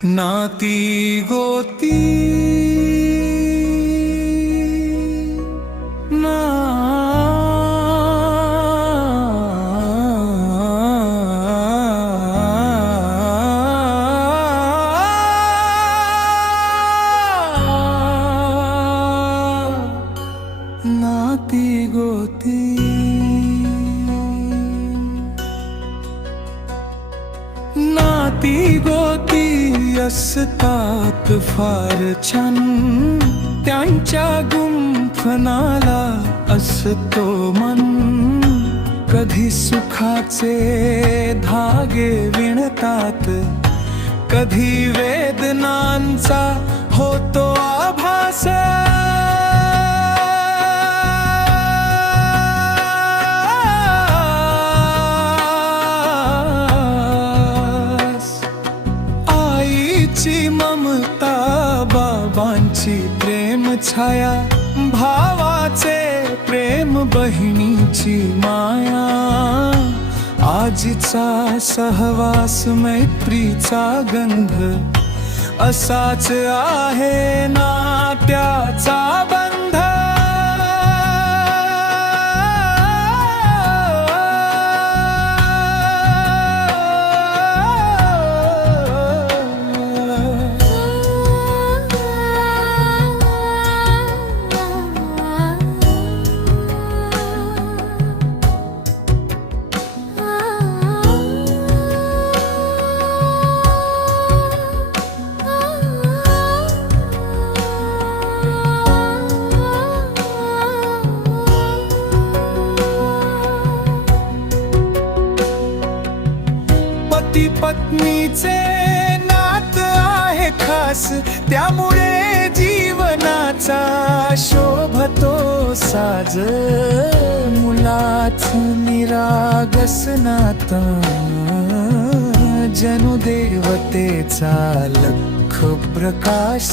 नाती गोती ना नाती गोती नाती गोती असतात फार छान. त्यांच्या गुंफनाला असतो मन. कधी सुखाचे धागे विणतात. कधी वेदनांचा होतो आभास. आईची ममता बाबांची प्रेम छाया भावाचे प्रेम बहिणीची माया. आजीचा सहवास मैत्रीचा गंध असाच आहे ना त्याचा. पत्नीचे नात आहे खास त्यामुळे जीवनाचा शोभतो साज. मुलाच निरागस नाता जनुदेवतेचा लख प्रकाश.